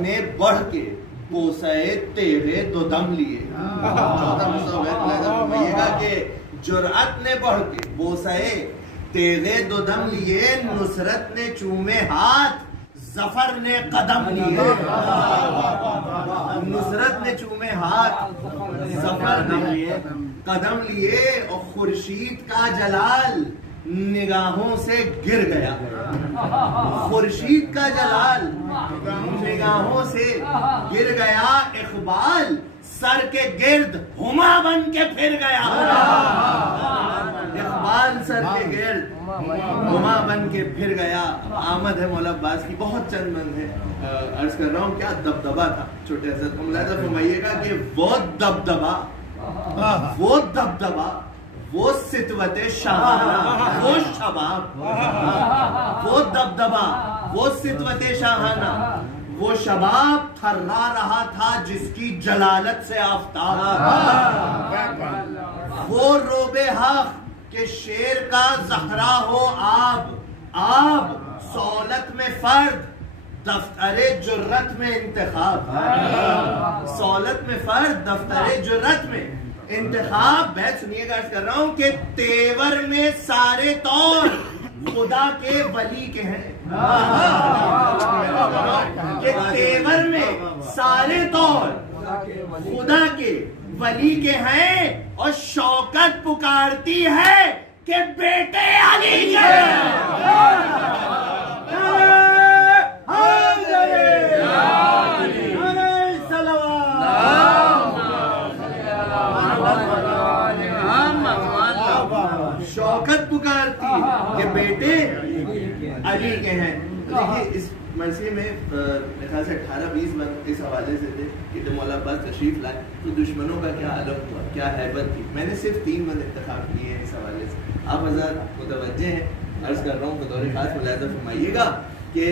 ने बढ़ के पोसए तेरे दो दम लिए। चौथा मिसरा कि जुर्अत ने बढ़ के पोसए तेरे दो दम लिए, नुसरत ने चूमे हाथ, जफर ने कदम लिए। नुसरत ने चूमे हाथ, जफर ने कदम लिए, और खुर्शीद का जलाल निगाहों से गिर गया। खुर्शीद का जलाल निगाहों से गिर गया, इकबाल सर के गिर्द हुमा बन के फिर गया। इकबाल सर के गिर्द हुमा बन के फिर गया। आमद है मौला अब्बास की, बहुत चंद बंद है। अर्ज कर रहा हूँ क्या दबदबा था छोटे हज़रत को। मुलाज़ा फरमाइएगा कि वो दबदबा, वो दबदबा, वो सितवते शाहाना, वो शबाब, वो दबदबा, वो सितवते शाहाना, वो शबाब थर्रा रहा था जिसकी जलालत से आफताब। वो रोबे हक के शेर का जहरा हो आब, आब सौलत में फर्द, दफ्तरे जुर्रत में इंतखाब। सौलत में फर्द, दफ्तरे जुर्रत में इंतखाब। बैठ सुनिएगा, अर्ज कर रहा हूं कि तेवर में सारे तौर खुदा के वली के हैं। कि तेवर में सारे तौर खुदा के वली के हैं, और शौकत पुकारती है कि बेटे अली के। शौकत पुकारती है कि बेटे अली के हैं। देखिए इस मरसी में ख्याल से 18-20 बंद इस हवाले से थे कि जब मौला अब्बास तशरीफ लाए तो दुश्मनों का क्या आलम हुआ, क्या हैबत थी। मैंने सिर्फ 3 बंद इंतखाब किए हैं इस हवाले से। आप हज़रात मुतवज्जे हैं, अर्ज कर रहा हूँ बतौर खास मुलाज़ा फरमाइएगा कि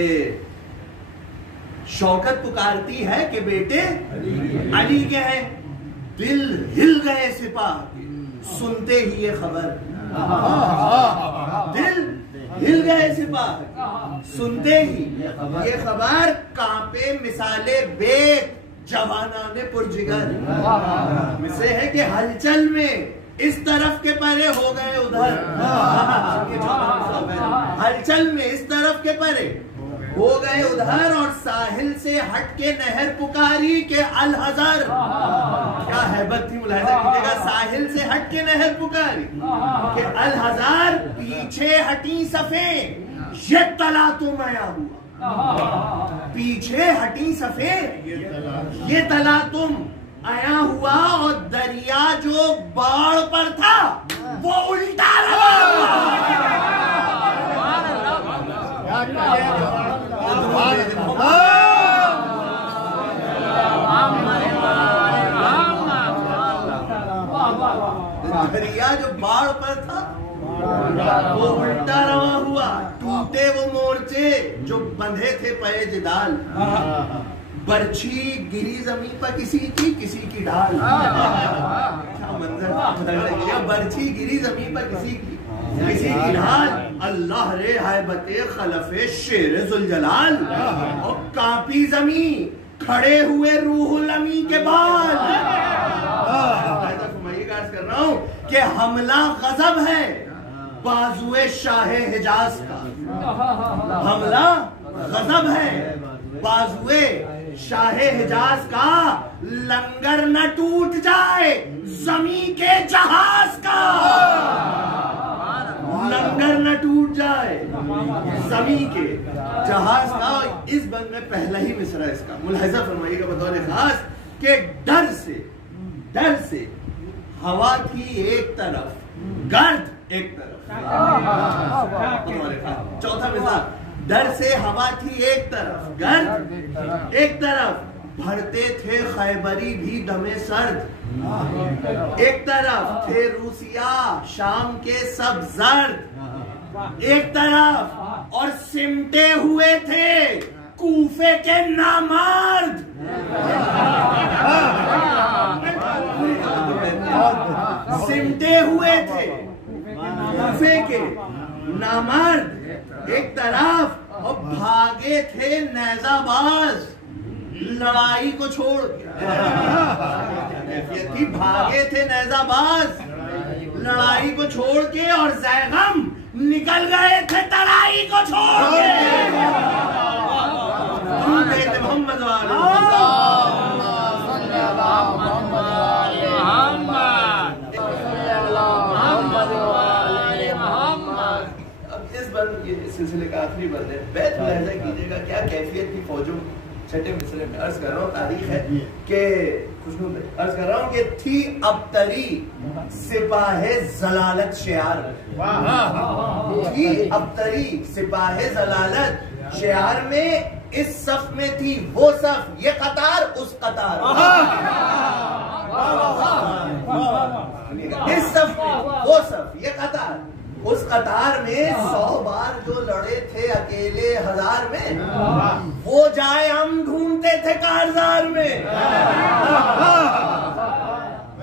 शौकत पुकारती है कि बेटे अली के हैं। दिल हिल गए सिपाह सुनते ही ये खबर, दिल हिल गए सिपाह सुनते ही ये खबर, कांपे मिसाले बेक जवानाने पुरजिगर। मिसे है कि हलचल में इस तरफ के परे हो गए उधर, हलचल में इस तरफ के परे हो गए उधर, और साहिल से हट के नहर पुकारी के अल हज़र। क्या हैबत थी, मुलाहिजा कीजिएगा। साहिल से हट के नहर पुकारी के अल हज़र, पीछे हटी सफे ये तला तुम आया हुआ। पीछे हटी सफे ये तला तुम आया हुआ, और दरिया जो बाढ़ पर था वो उल्टा रवा हुआ। दरिया जो बाढ़ पर था वो उल्टा रवा हुआ। टूटे वो मोर्चे जो बंधे थे पे जिदाल, बर्छी गिरी जमीन पर किसी की ढाल। क्या मंजर, बर्छी गिरी जमीन पर किसी की ढाल। अल्लाह रे हैबते खलफे शेर जुलजलाल, और कांपी जमीन खड़े हुए रूहुल अमी के बाल। कर रहा हूं कि हमला गजब है बाजुए शाहे हिजाज का। हमला गजब है बाजुए शाहे हिजाज का, लंगर न टूट जाए जमी के जहाज का। लंगर न टूट जाए जमी के जहाज का। इस बंद में पहला ही मिसरा इसका मुलाहिजा फरमाइएगा बतौर खास के डर से हवा थी एक तरफ, गर्द एक तरफ। चौथा मिसाल, डर से हवा थी एक तरफ, गर्द एक तरफ। भरते थे खैबरी भी दमे सर्द, एक तरफ थे रूसिया शाम के सब जर्द, एक तरफ और सिमटे हुए थे कूफे के नामर्द। सिमटे हुए थे कूफे के नामर्द एक तरफ, और भागे थे नैजाबाज लड़ाई को छोड़ कैफियत थी, भागे थे नैजाबाज लड़ाई को छोड़ के, और जैगम निकल गए थे तराई को छोड़ के। मोहम्मद इस सिलसिले का आखिरी बंद है। बैत मुलाहिजा कीजिएगा क्या कैफियत की फौजों। छठे मिसरे में अर्ज कर रहा हूँ, तारीख है कि खुशनूद अर्ज कर रहा हूँ कि थी अबतरी सिपाहे जलालत शियार, थी अबतरी सिपाहे जलालत शियार में, इस सफ में थी वो सफ, ये कतार उस कतार, इस सफ में वो सफ, ये कतार उस कतार में। 100 बार जो लड़े थे अकेले 1000 में, वो जाए हम ढूंढते थे कारजार में,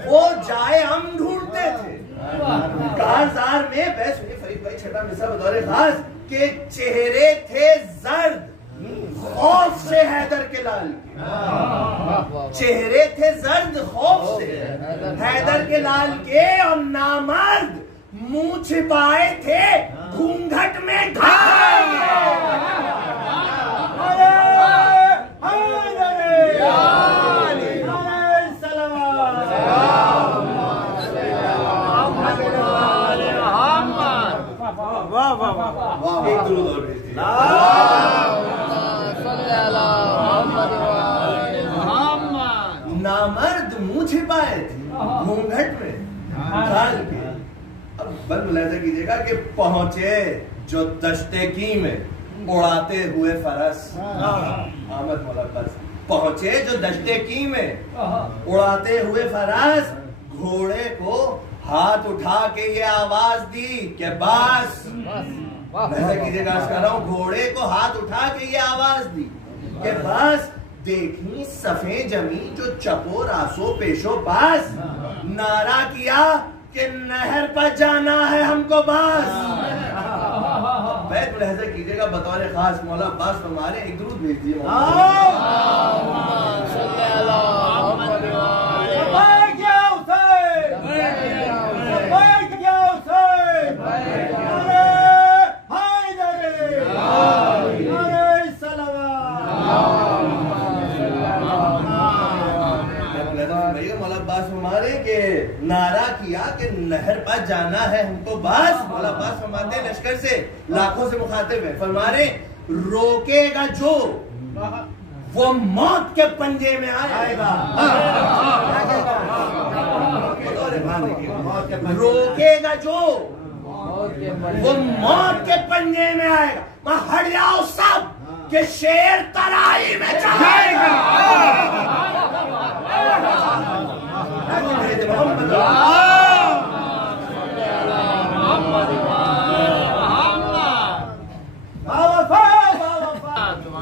वो जाए हम ढूंढते थे कारजार में। बस फरीद भाई छठा मिसरा बतौर खास के चेहरे थे जर्द खौफ से हैदर के लाल के, चेहरे थे जर्द खौफ से हैदर के लाल के, और नामर्द मुंह छिपाए थे घूंघट में घायल। एक दुरूद और भेज दीजिए। नामर्द मुंह छिपाए थे घूंघट में घायल के। अब बंद मुलाहिजा कीजिएगा कि पहुंचे जो दश्ते की में उड़ाते हुए फरस, अहमद मौला बस पहुंचे जो दश्ते की में उड़ाते हुए फरस, घोड़े को हाथ उठा के ये आवाज दी कि बस। मुलाहिजा कीजिएगा, अर्ज कर रहा हूं, घोड़े को हाथ उठा के ये आवाज दी कि बस। देखी सफे जमी जो चपो रासो पेशो पास, नारा किया कि नहर पर जाना है हमको बस। बैत मुलाहिजा कीजिएगा बतौर खास मौला अब्बास हमारे एक दुरूद भेज दिए। नारा किया कि नहर पर जाना है हमको बस। मौला अब्बास फरमाते लश्कर से लाखों से मुखातिब है, फरमा रहे रोकेगा जो वो मौत के पंजे में आएगा, रोकेगा जो वो मौत के पंजे में आएगा। मैं हट जाओ सब के शेर तराई में जाएगा।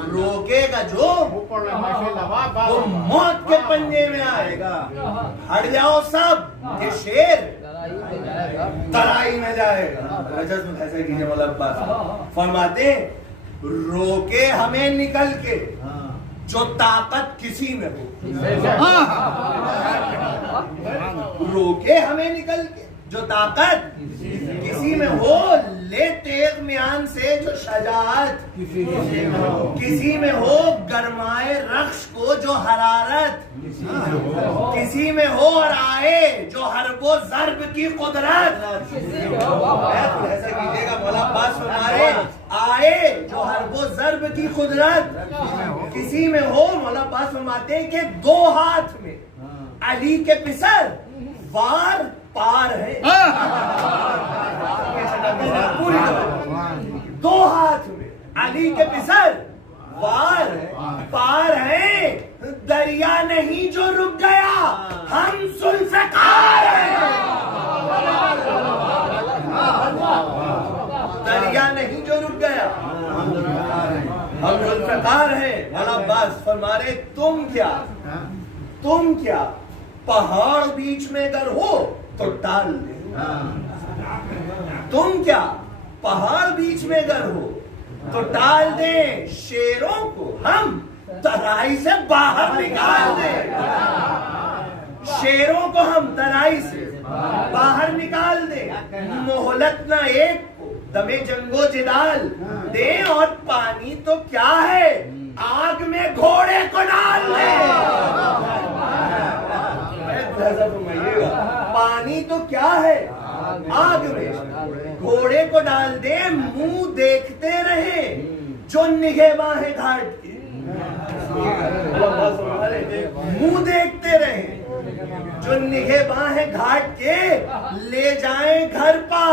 रोकेगा जो वो मौत के पंजे में आएगा। हट जाओ सब के शेर तराई में जाएगा। ऐसे कीजिए मौला अब्बास फरमाते रोके हमें निकल के जो ताकत किसी में हो, रोके हमें निकल के जो ताकत किसी में हो, ले तेग म्यान से जो शजाअत किसी में हो, गरमाए रख्श को जो हरारत किसी में हो, और आए जो हरबो जर्ब की कुदरत। ऐसा कीजिएगा मौला अब्बास फरमाए आए जो हरबो जर्ब की कुदरत किसी में हो। मौला अब्बास फरमाते हैं कि 2 हाथ में अली के पिसर वार पार है, पूरी 2 हाथ में अली के पिसर वार पार है। दरिया नहीं जो रुक गया हम जुल्फ़िकार हैं, दरिया नहीं जो रुक गया हम जुल्फ़िकार हैं। मौला अब्बास फरमा रहे तुम क्या पहाड़ बीच में अगर हो तो टाल दे, तुम क्या पहाड़ बीच में अगर हो तो टाल दे, शेरों को हम तराई से बाहर निकाल दे, शेरों को हम तराई से बाहर निकाल दे, मोहलत ना एक को दमे जंगो जिदाल दे, और पानी तो क्या है आग में घोड़े को डाल दे। पानी तो क्या है आग में घोड़े को डाल दे, मुंह देखते रहे जो निगहबान घाट के, मुंह देखते रहे जो निगहबान घाट के, ले जाएं घर पा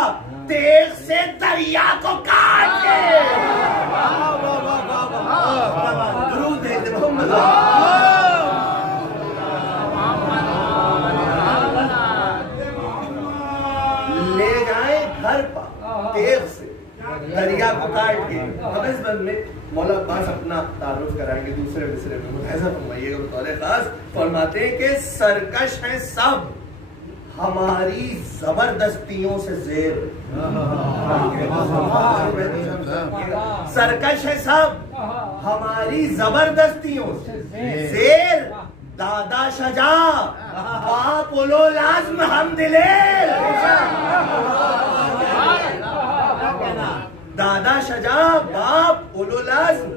तेग से दरिया को काट के। दुरूद है ले जाए घर पर तेज से दरिया को काट के। अब इस बंद में मौला अब्बास अपना तारुफ कराएंगे दूसरे मिसरे में, मुलाहिजा फरमाइएगा बतौर खास। फरमाते हैं कि सरकश है सब हमारी जबरदस्तियों से जेर, सरकश है सब हमारी जबरदस्तियों से जेर, दादा शजा बाप उलो लाज़्म हम दिलेर, दादा शजा बाप उलो लाज़्म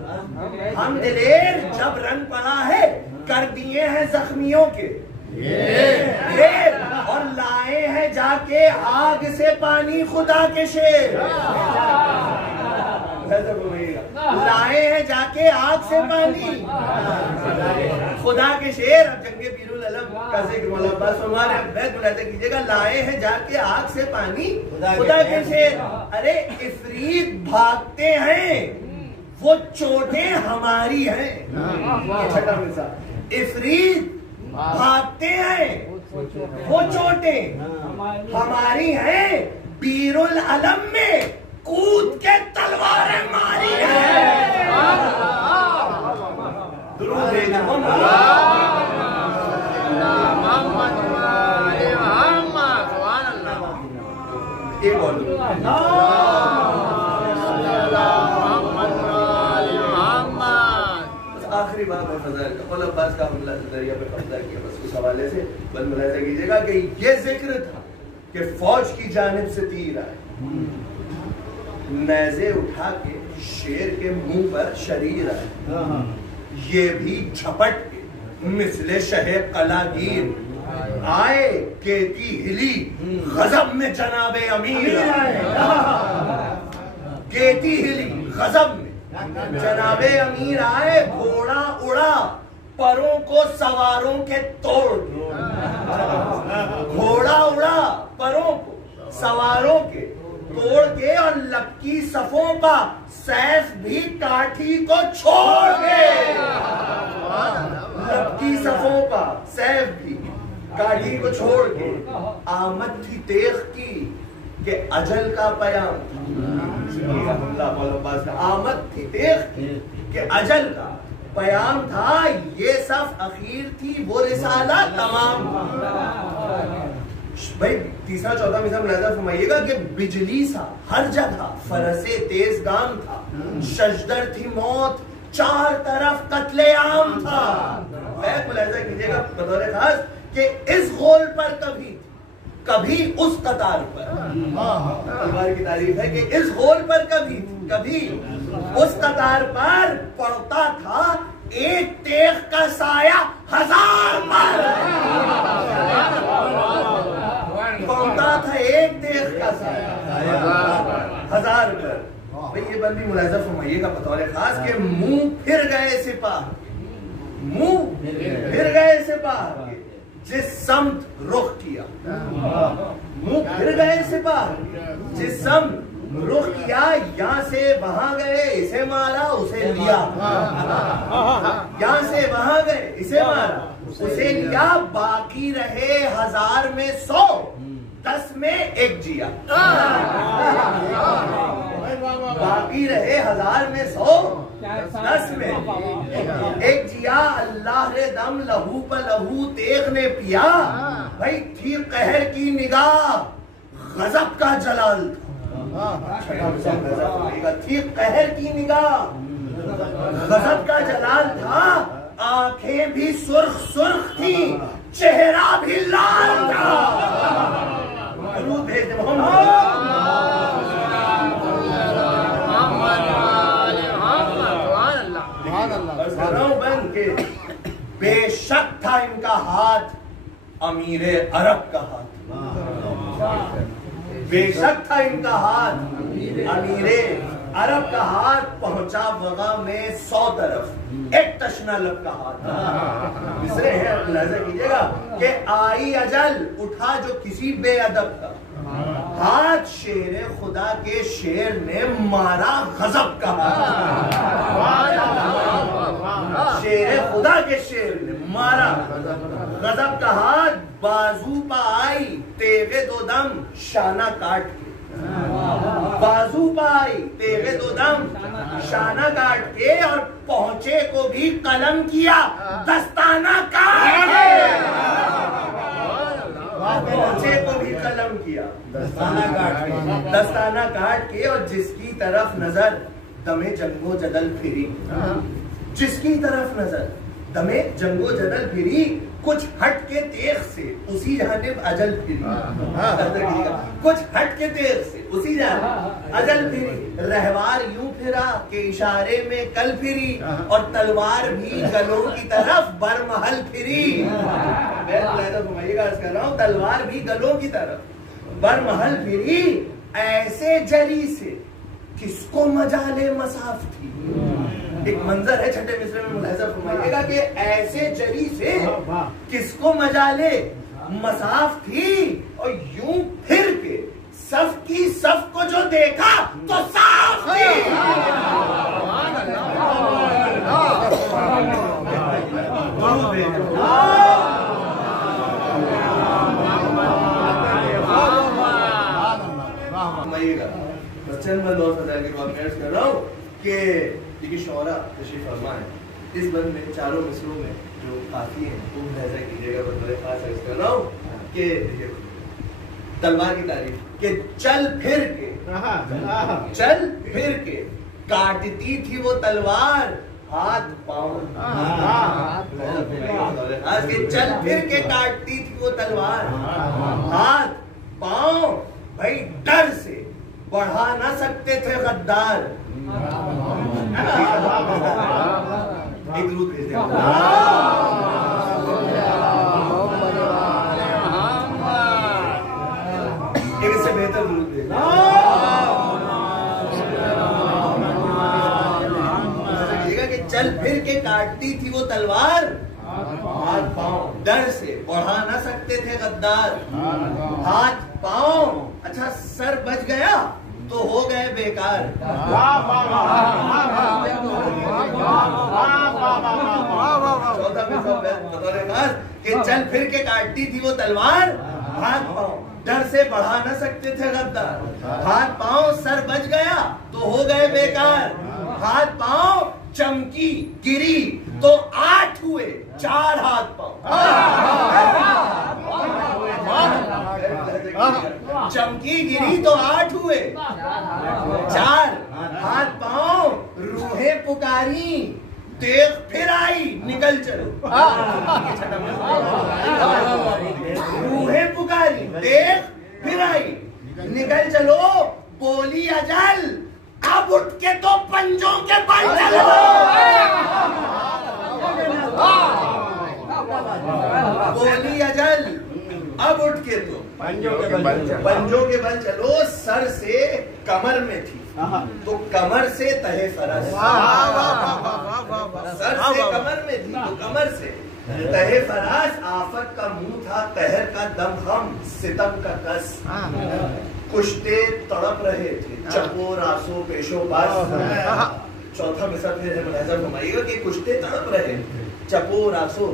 हम दिलेर, जब रंग पड़ा है कर दिए हैं जख्मियों के ढेर, और लाए हैं जाके आग से पानी खुदा के शेर, लाए हैं जाके आग से पानी खुदा के शेर। अब जंगे पीरुल अलम का जिक्र मौला अब्बास फरमा रहे हैं, मुलाहिजा कीजिएगा, लाए हैं जाके आग से पानी खुदा के शेर। अरे इफरीत भागते हैं वो चोटें हमारी हैं, छठा मिसाल, इफरीत भागते हैं वो चोटें हमारी हैं, पीरुल अलम में कूद के तलवारें मारी हैं। आखिरी बात है फजल का, मौला अब्बास का हमला दरिया पे कब्जा किया, बस उस हवाले से बस मुलाहिजा कीजिएगा कि ये जिक्र था कि फौज की जानिब से तीर आए, नेज़े उठा के शेर के मुंह पर शरीर आए, ये भी झपट के मिसले शहे कलागीर आए, केती हिली गजब में जनाबे अमीर आए, केती हिली गजब में जनाबे अमीर आए, घोड़ा उड़ा परों को सवारों के तोड़, घोड़ा उड़ा परों को सवारों के तोड़ के, और लपकी सफों का सैफ भी काठी को छोड़ के, लपकी सफों का सैफ भी काठी को छोड़ के, आमद थी तेख की के अजल का पयाम, आमद थी तेख की के अजल का पयाम था, ये सफ अखीर थी वो रिसाला तमाम। भाई तीसरा चौथा मिसाल मुलाहिजा फरमाइएगा कि बिजली सा हर जगह फरसे तेज गाम था, शजदर थी मौत चार तरफ कत्ले आम था। मुलाहिजा कीजिएगा बतौर खास कि इस गोल पर कभी उस कतार पर, तलवार की तारीफ है कि इस गोल पर कभी उस कतार पर पड़ता था एक तेग का साया हजार पर, पड़ता था एक तेग का साया हजार पर। भाई ये बंद भी मुलाहिजा फरमाइएगा बतौर खास के मुंह फिर गए सिपाह जिस समत रुख किया, मुंह फिर गए सिपाह जिस समत रुख किया, यहाँ से वहां गए इसे मारा उसे लिया, यहाँ से वहां गए इसे मारा उसे लिया, बाकी रहे हजार में 100 10 में एक जिया, बाकी रहे हजार में 100 10 में एक जिया, अल्लाह रे दम लहू पर लहू तेग ने पिया। भाई थी कहर की निगाह गजब का जलाल था, थी कहर की निगाह गजब का जलाल था, आंखें भी सुर्ख सुर्ख थी, चेहरा भी लाल था। भेज दे बन के। बेशक था इनका हाथ अमीरे अरब का हाथ, बेशक था इनका हाथ अमीरे अरब का हाथ, पहुंचा वगा में 100 तरफ, एक तशना लब का हाथ। मिसरे हैं, अंदाजा कीजिएगा कि आई अजल, उठा जो किसी बेअदब का हाथ, शेर खुदा के शेर ने मारा गजब का हाथ। शेर खुदा के शेर ने मारा गजब का हाथ, बाजू पा आई तेगे दो दम शाना काट के, बाजू पाई तेगे दो दम शाना काट के, और पहुंचे को भी कलम किया दस्ताना काट के, पहुंचे को भी कलम किया दस्ताना काट के, दस्ताना काट के। और जिसकी तरफ नजर दमे जंगो जदल फिरी, जिसकी तरफ नजर दमे जंगो जदल फिरी, कुछ हट के तेग से उसी जानिब अजल फिरी, कुछ हट के तेग से उसी जानिब अजल फिरी। रहवार यूं फिरा के इशारे में कल फिरी, और तलवार भी गलों की तरफ बरमहल फिरी। मैं घुमाइएगा कर रहा हूँ, तलवार भी गलों की तरफ बरमहल फिरी। ऐसे जरी से किसको मजाले मसाफ थी। एक मंजर है छठे मिसरे में, मुलाहिजा फरमाइएगा कि ऐसे जरी से किसको मजाले मसाफ थी, और यूं फिर के सफ की सफ को जो देखा तो साफ थी। चंद मैं 2 हजार की बात कर रहा हूँ कि देखिए शौरा तशरीफ फरमा है। इस बंद में चारों मिसरों में जो काफी है वो मुलाहिजा कीजिएगा, बंदे खास अर्ज कर रहा हूँ कि तलवार की तारीफ कि चल फिर के काटती थी वो तलवार हाथ पाँव, चल फिर के काटती थी वो तलवार हाथ पाँव। भाई डर से बढ़ा ना सकते थे गद्दार। एक रूप भेज दे, एक इससे बेहतर रूप भेज दे। कि चल फिर के काटती थी वो तलवार हाथ पाँव, डर से बढ़ा ना सकते थे गद्दार हाथ पाँव। अच्छा सर बच गया तो हो गए बेकार। कि चल फिर के काटती थी वो तलवार हाथ पाँव, डर से बढ़ा न सकते थे गद्दार हाथ पाँव। सर बच गया तो हो गए बेकार, हाथ पाँव चमकी गिरी तो 8 हुए 4 हाथ पाँव। चमकी गिरी तो 8 हुए 4 हाथ पाँव। रूहें पुकारी तेग फिर आई निकल चलो। रूहें पुकारी तेग फिर आई निकल चलो। बोली अजल अब उठ के तो पंजों के बल चलो। बोली अजल अब उठ के तो पंजों के बल चलो। सर से कमर में थी तो कमर से तहे फरस, सर से कमर में थी तो कमर से तहे फरास। आफत का मुंह था कहर का दम हम सितम का कस। कुश्ते तड़प रहे थे चकोर आंसू पेशो पास। चौथा मिसरा फिर मुलाहिजा फरमाइएगा कि कुश्ते तड़प रहे चकोर आंसू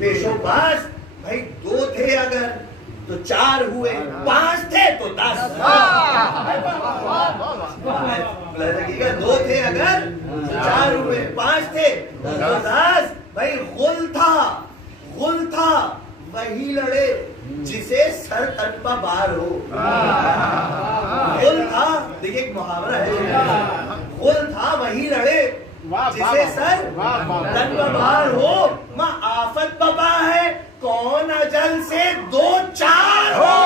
पेशो पास। भाई 2 थे अगर तो 4 हुए, 5 थे तो 10। 2 थे अगर तो 4 हुए, 5 थे तो 10। भाई गुल था वही लड़े जिसे सर तन पर बार हो। गुल था, देखिए एक मुहावरा है, गुल था वही लड़े जिसे सर तन बहार हो, माँ आफत बबा है, कौन अजल से दो चार हो।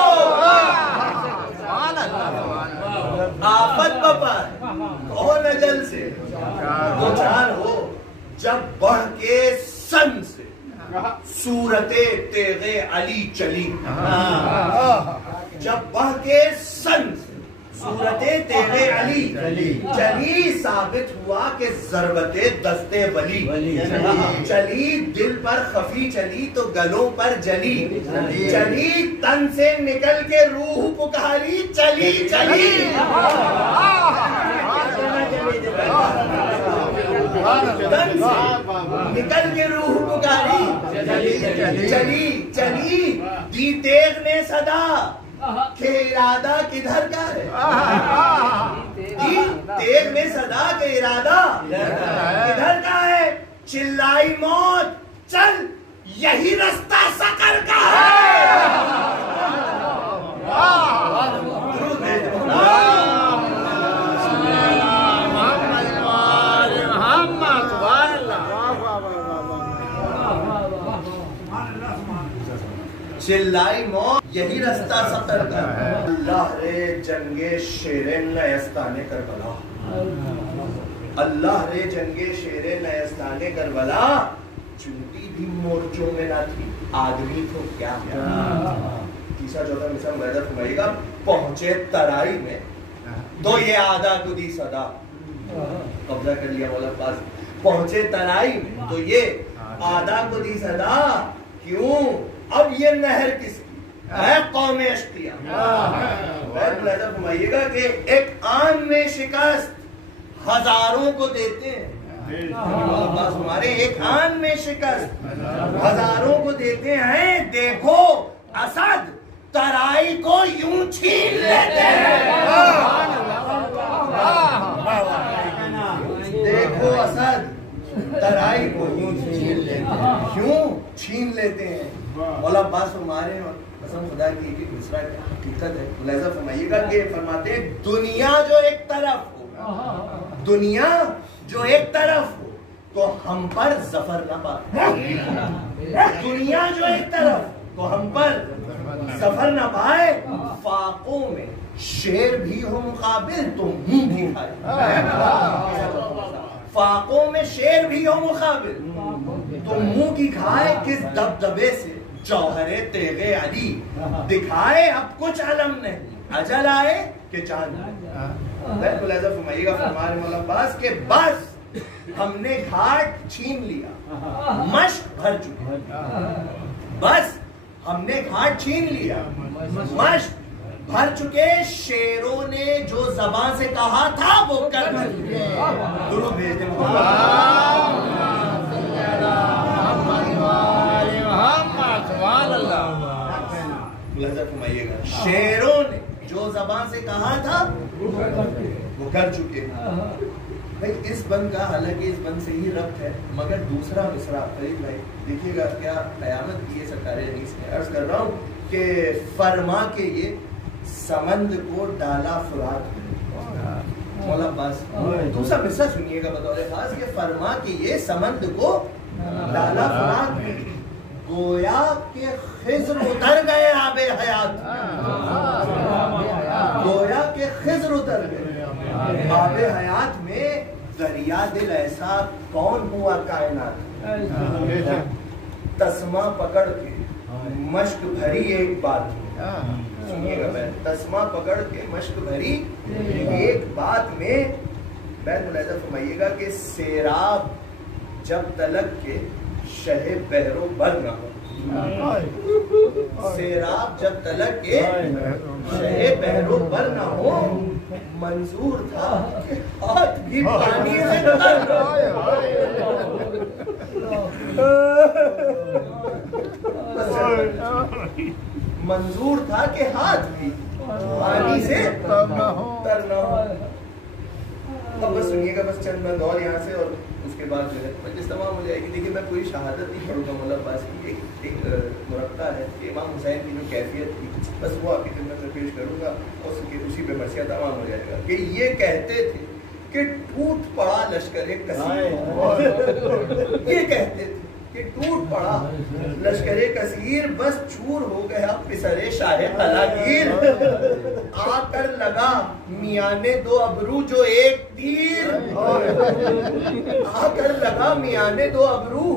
आफत बबा है, कौन अजल से दो चार हो। जब बढ़ के सन से सूरते तेगे अली चली, जब बढ़ के सन से सूरते तेगे अली चली, साबित हुआ कि ज़रबते दस्ते वली चली। दिल पर खफी चली तो गलों पर जली, चली तन से निकल के रूह पुकारी, चली चली। तन से निकल के रूह पुकारी, चली चली। दी तेग ने सदा के इरादा किधर का है, तेग में सदा के इरादा किधर का है। चिल्लाई मौत चल यही रास्ता सकर का है। चिल्लाई मौत यही रास्ता सफर का। अल्लाह रे जंगे शेरे नयस्ताने करबला, अल्लाह रे जंगे शेरे नयस्ताने करबला। चूटी भी मोर्चों में ना थी, आदमी तो क्या। तीसरा चौथा मिसाल मैदा फरमाइएगा। पहुंचे तराई में तो ये आदा खुदी सदा, कब्जा कर लिया मौला पास। पहुंचे तराई में तो ये आदा खुदी सदा, क्यों अब ये नहर किसकी है, कौमे अश्किया। फरमाइएगा कि एक आन में शिकस्त हजारों को देते हैं। हमारे एक आन में शिकस्त हजारों को देते हैं। देखो असद तराई को यूं छीन लेते हैं। देखो असद तराई को यूं छीन लेते हैं। क्यों छीन लेते हैं? मौला अब्बास फरमारे कसम खुदा की एक दूसरा हकीकत है। मुलाहिजा फरमाइएगा कि फरमाते हैं दुनिया जो एक तरफ हो, दुनिया जो एक तरफ हो तो हम पर जफर न पाए। दुनिया जो एक तरफ तो हम पर जफर न पाए। फाकों में शेर भी हो मुकाबिल तो मुंह भी खाए। फाकों में शेर भी हो मुकाबिल तो मुंह की खाए। किस दबदबे से जौहरे तेगे अली दिखाए, अब कुछ अलम नहीं, अजल आए कि चांद। फरमाइएगा फरमान मौला अब्बास के बस हमने घाट छीन लिया, मश्क भर चुके। बस हमने घाट छीन लिया, मश्क भर चुके। शेरों ने जो ज़बान से कहा था वो कर चुके। दुरूद भेजते फरमाइएगा। शेरों ने जो ज़बान से कहा था वो कर चुके। भाई इस बंद का हालांकि इस बंद से ही रब्त है, मगर दूसरा मिसरा फरीद भाई देखिएगा क्या कयामत की है सरकार हदीस में। अर्ज कर रहा हूँ कि फरमा के ये समंद को डाला फुरात में। मौला अब्बास दूसरा मिसरा सुनिएगा बतौर खास के फरमा के ये समंद को डाला फुरात में। गोया के खिज़्र उतर गए आबे हयात, गोया के खिज़्र उतर गए आबे हयात में। दरिया दिल ऐसा कौन हुआ कायनात, तस्मा पकड़ के मश्क भरी एक बात। सुनिएगा मैं, तस्मा पकड़ के मश्क भरी एक बात में। मैं मुलाहिजा फरमाइएगा कि सेराब जब तलक के शहे बहरो बर न हो, सेराब जब तलक के शहे बहरो बर न हो, मंजूर था कि हाथ भी पानी से तर मंजूर था कि हाथ भी पानी से तर न हो। अब बस सुनिएगा, बस चंद बंद और यहाँ से, और उसके बाद जो है मजलिस तमाम हो जाएगी। देखिए मैं पूरी शहादत नहीं पढ़ूंगा मौला अब्बास की, एक मुरक्का है कि इमाम हुसैन की जो कैफियत थी, बस वो आपकी खिदमत में पेश करूंगा और उसी पे मरसिया तमाम हो जाएगा। कि ये कहते थे कि टूट पड़ा लश्करे कसीर। ये कहते थे कि टूट पड़ा लश्करे कसीर, बस चूर हो गया पिसरे शाहे तलागीर। आकर लगा मियाँ ने दो अबरू जो एक तीर, आकर लगा मियाँ ने दो अबरू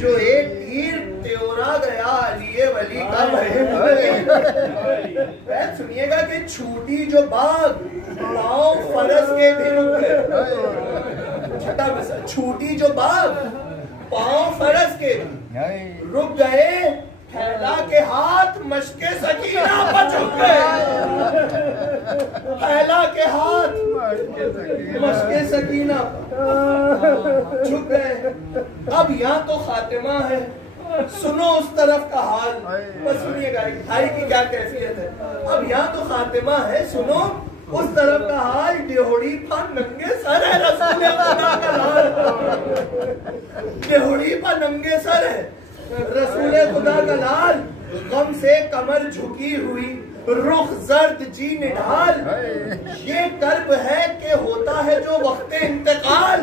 जो एक तीर, त्योरा गया अली वली का भय। सुनिएगा कि छूटी जो बाग पाँव फरस के भी रुक गए। छठा मिसाल, छूटी जो बाग पाँव फरस के रुक गए, फैला के हाथ मशके सकीना पर झुक गए। फैला के हाथ मशके सकीना झुक गए। अब यहाँ तो खातिमा है, सुनो उस तरफ का हाल। बस सुनिएगा भाई की क्या कैफियत है। अब यहाँ तो खातिमा है, सुनो उस तरफ का हाल। देहोड़ी पर नंगे सर है रसूल खुदा का लाल। देहोड़ी पर नंगे सर है रसूल खुदा का लाल। गम से कमर झुकी हुई, रुख जर्द जी निढाल। ये कर्ब है कि होता है जो वक्त इंतकाल।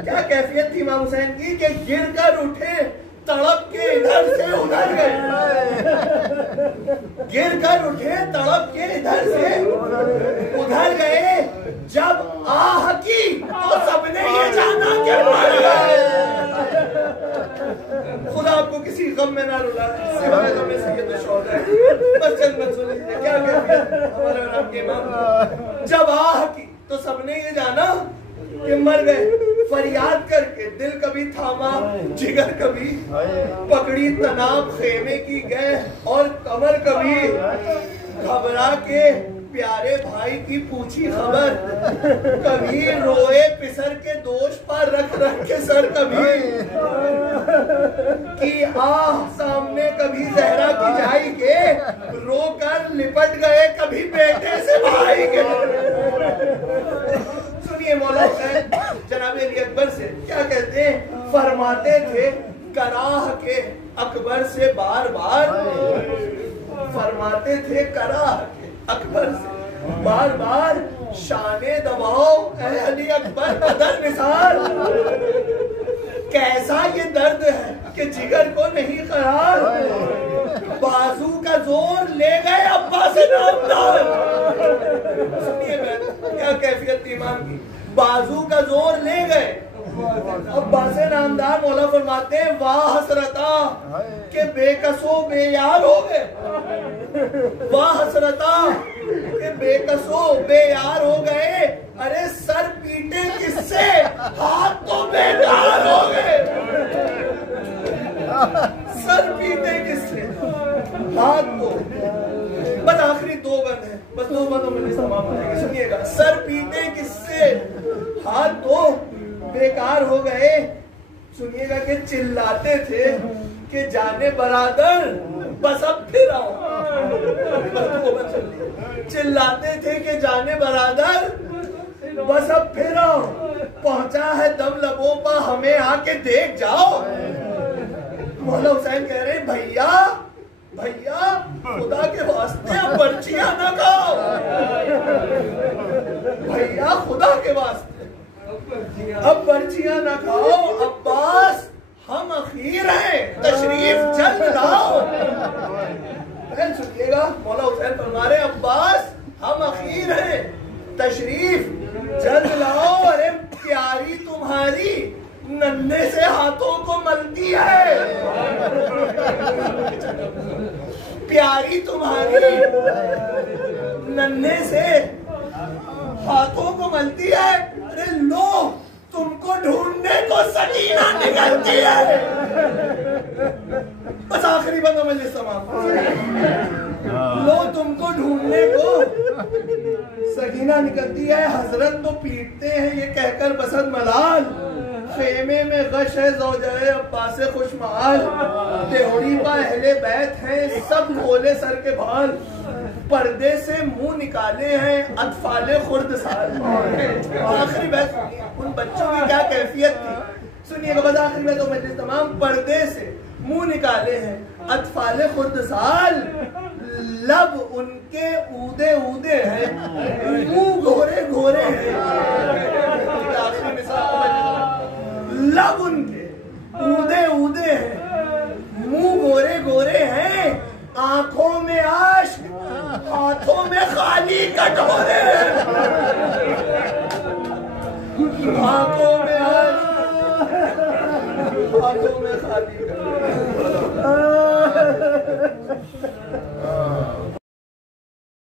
क्या कैफियत थी इमाम हुसैन की कि गिर कर उठे, तड़प के इधर से उधर गए। गिर कर उठे, तड़प के इधर से उधर गए। जब आह की तो सबने ये जाना कि मर गए। खुदा आपको किसी गम में ना रुला दे। बस चंद मत सुनिए क्या कहते हैं हमारे नाम के इमाम। जब आह की तो सबने ये जाना कि मर गए। फरियाद करके दिल कभी थामा, जिगर कभी पकड़ी तनाब खेमे की गए, और कमर कभी घबरा के प्यारे भाई की पूछी खबर। कभी रोए पिसर के दोष पर रख रख के सर, कभी की आह सामने, कभी जहरा की जाई के रोकर लिपट गए, कभी बेटे से भाई के। सुनिए मौला हुसैन जनाब अली अकबर से क्या कहते हैं। फरमाते थे कराह के अकबर से बार बार, फरमाते थे कराह के अकबर से बार बार, शाने दबाओ ऐ अली अकबर बदल निसार। कैसा ये दर्द है कि जिगर को नहीं करार। बाजू का जोर ले गए अब्बास नामदार। सुनिए क्या कैफियत थी इमाम की। बाजू का जोर ले गए अब्बास नामदार। मौला फरमाते हैं वाह हसरता के बेकसो बेयार हो गए। वाह हसरता के बेकसो बेयार हो गए। अरे सर पीटे किससे, हाथ तो बेकार हो गए। सर पीटे किससे, हाथ तो। बस आखिरी दो बंद है, बस दो बंदों में तमाम हो जाएगी। सुनिएगा, सर पीटे किससे, हाथ तो बेकार हो गए। सुनिएगा कि चिल्लाते थे कि जाने बरादर बस अब फिर आओ। चिल्लाते थे कि जाने बरादर बस अब फिर आओ। पहुंचा है दम लबों पर, हमें आके देख जाओ। मौला हुसैन कह रहे भैया भैया खुदा के वास्ते अब पर्चियां ना खाओ। भैया खुदा के वास्ते अब पर्चियां ना खाओ। अब्बास हम अखीर हैं, तशरीफ जल्द लाओ। सुनिएगा मौला हुसैन फरमा रहे अब्बास हम अखीर हैं, तशरीफ जल्द लाओ। अरे प्यारी तुम्हारी नन्हे से हाथों को मलती है। प्यारी तुम्हारी नन्हे से हाथों को मलती है। अरे लो तुमको ढूंढने को सकीना निकलती है। बस आखिरी बंदा मजलिस तमाम। लो तुमको ढूंढने को सकीना निकलती है। हजरत तो पीटते हैं ये कहकर बसंत मलाल। खेमे में गश है ज़ौजाए अब्बास खुशमाल। देहोड़ी पर अहले बैत हैं सब खोले सर के बाल। पर्दे से मुंह निकाले हैं अतफाले खुर्द साल। आखिरी बैत उन बच्चों की क्या कैफियत थी सुनिएगा। बस आखिरी बैत मजलिस तमाम। पर्दे से मुंह निकाले हैं अतफाले खुर्द साल। लब उनके ऊदे ऊदे हैं, मुंह घोरे घोरे हैं। कटोरे आंखों में हाथों में खाली